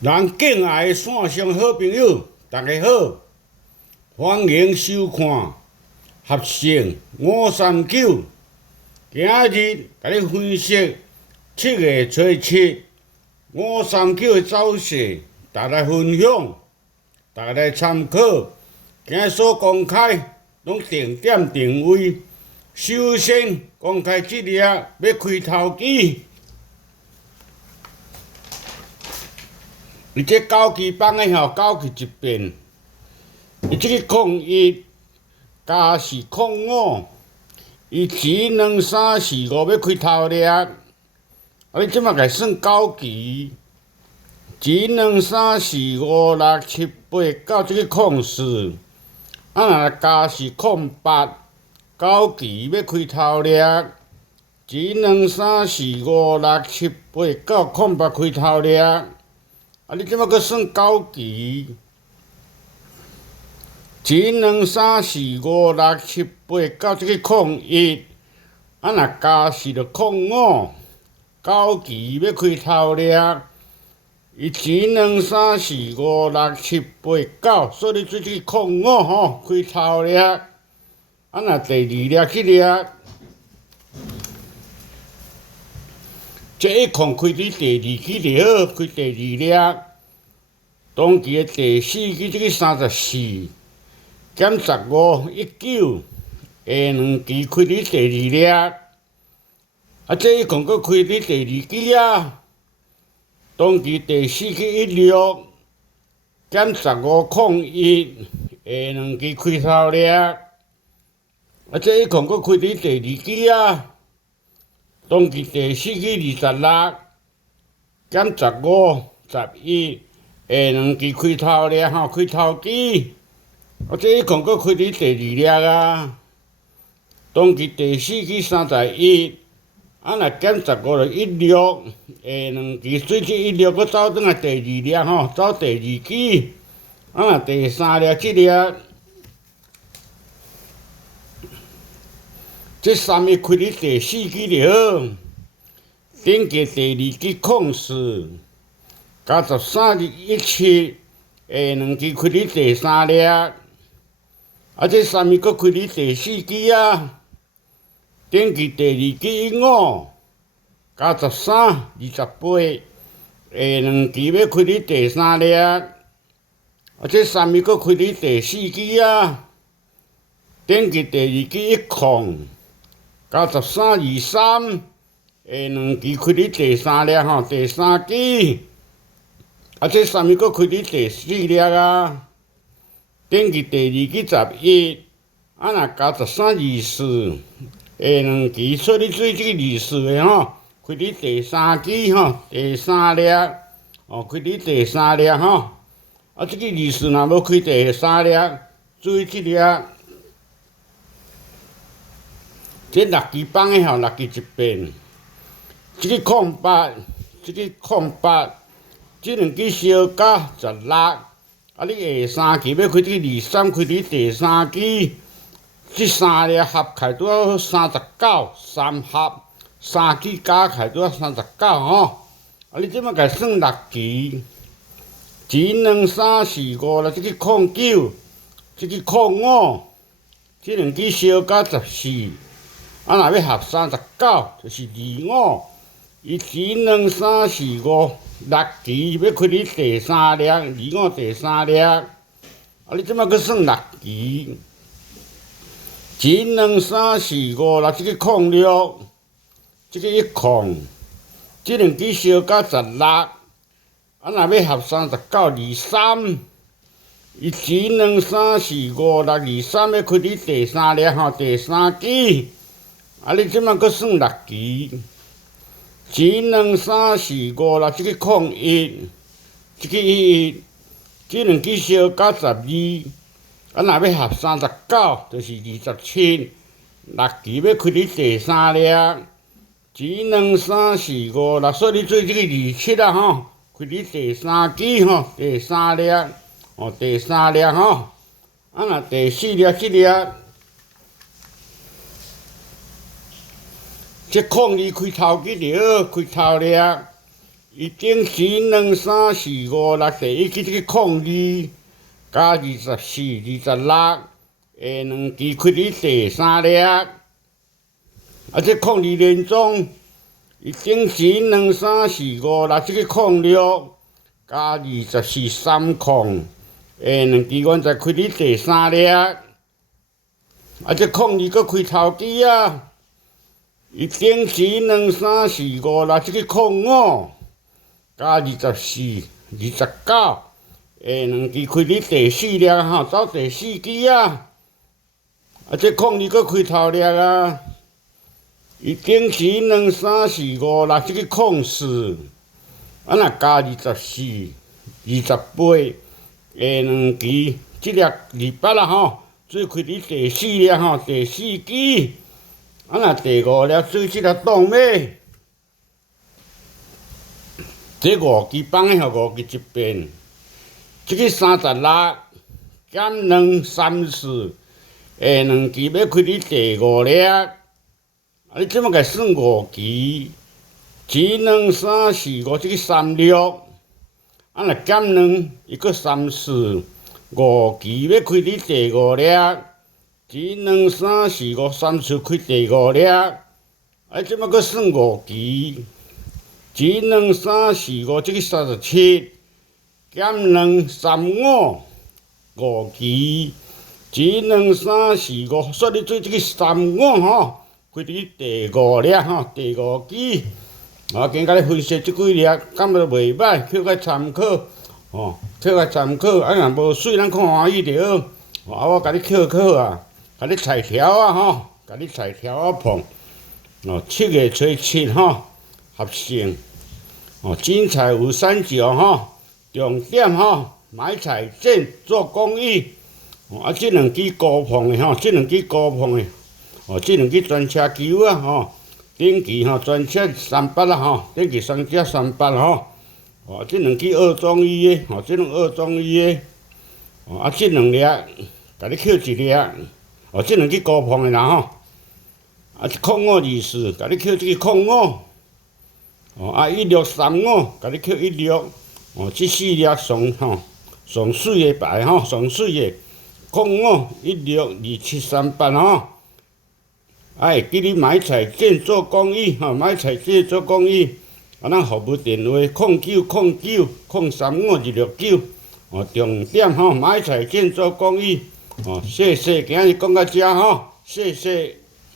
咱敬爱的线上好朋友，大家好，欢迎收看合成539。今日甲你分析7月初7539的走势，大家分享，大家来参考。今日所公开拢定点定位，首先公开这日要开头机。伊这九期放的9期一遍，伊这个01加是05，伊前2、3、4、5要开头粒，你即马来算9期，前2、3、4、5、6、7、8、9这个04，若加是08， 9期要开头粒，前2、3、4、5、6、7、8、9、08开头粒。你即马搁算9期，前2、3、4、5、6、7、8、9这个01，若加是着05， 9期要开头粒，伊前2、3、4、5、6、7、8、9，所以做这个05开头粒，若第2粒去粒。这一空开伫第2期就好，开第2粒。当期的第4期这个34减15 19，下2期开伫第2粒。这一空搁开伫第2期啊。当期第4期16减15 01，下2期开头粒。这一空搁开伫第2期啊。当期第4期26减15 11，下2期开头粒开头机。这一空搁开伫第2粒啊。当期第4期31，若减15就16，下2期水这16搁走转来第2粒走第2期。第3粒这粒。这3个开伫第4期就好，顶个第2期04加13日17，下2期开伫第3粒，这3个搁开伫第4期啊，顶个第2期15加13 28，下2期要开伫第3粒，这3个搁开伫第4期啊，顶个第2期10。加13 23，下2期开伫第3粒第3期，这3个搁开伫第4粒啊，顶个第2期11，若加13 24，下2期所以做这个24的开伫第3期第3粒，开伫第3粒这个24若要开第3粒，注意这粒。这6期放的6期一遍，这个08，这个08，这2期相加16，你下3期要开这个23，开伫第3期，这3粒合起拄好39，3合3期加起拄好39你即马甲算6期，前2、3、4、5啦，这个09，这个05，这2期相加14。若要合39，就是25。伊前2、3、4、5、6期要开伫第3粒，25第3粒。你即马搁算6期，前2、3、4、5、6这个06，这个10，这2期相加16。若要合39 23，伊前2、3、4、5、6、23要开伫第3粒第3期。你即马搁算6期，前2、3、4、5、6这个01，这个11，这2期相加12，若要合39，就是27。6期要开伫第3粒，前2、3、4、5、6，所以你做这个27开伫第3期第3粒，第3粒若第4粒这粒。这02开头机就好，开头粒，伊顶时2、3、4、5、6第一期这个02加24、26下2期开始第3粒，这02连中，伊顶时2、3、4、5、6这个06加24、302期阮才开始第3粒，这02搁开头机啊，伊顶时2、3、4、5、6这个05加24、29。2期开始第4粒吼，走第4期啊！这02搁开头粒啊！伊顶时2、3、4、5、6这个04，若加24、28，下2期这粒28啦吼，最开始第4粒吼，第4期。若第5粒做这粒档尾，这5期放的吼，5期一遍。这个36减2、34，下2期要开始第5粒，你即么个算5期？1、2、3、4、5，这个36，若减2，伊搁34，5期要开始第5粒。1、2、3、4、5、34开第5粒，即么搁算5期？1、2、3、4、5，这个37。减2、35， 5期，1、2、3、4、5，说你做这个35吼，开始第5粒吼，第5期。今甲你分析即几粒，感觉袂歹，捡个参考，捡个参考。若无水，咱看欢喜就好。我甲你捡啊，甲你裁条啊吼，甲你裁条啊碰。7月初7吼，合成。精彩有三角吼。重点吼，买彩券做公益。这2支高碰的吼，这2支高碰的，这2支专车球啊吼，顶期吼专车38啦吼，顶期双车38吼，这2支2中1的，这2中1的，这2粒，甲你捡1粒，这2支高碰的啦吼，0524，甲你捡这个05，1635，甲你捡16。这4粒上水的牌吼，上水的05、16、2738吼，会记你买彩券做公益吼，买彩券做公益。咱服务电话0909 035269，重点吼，买彩券做公益。谢谢，今日讲到这吼，谢谢。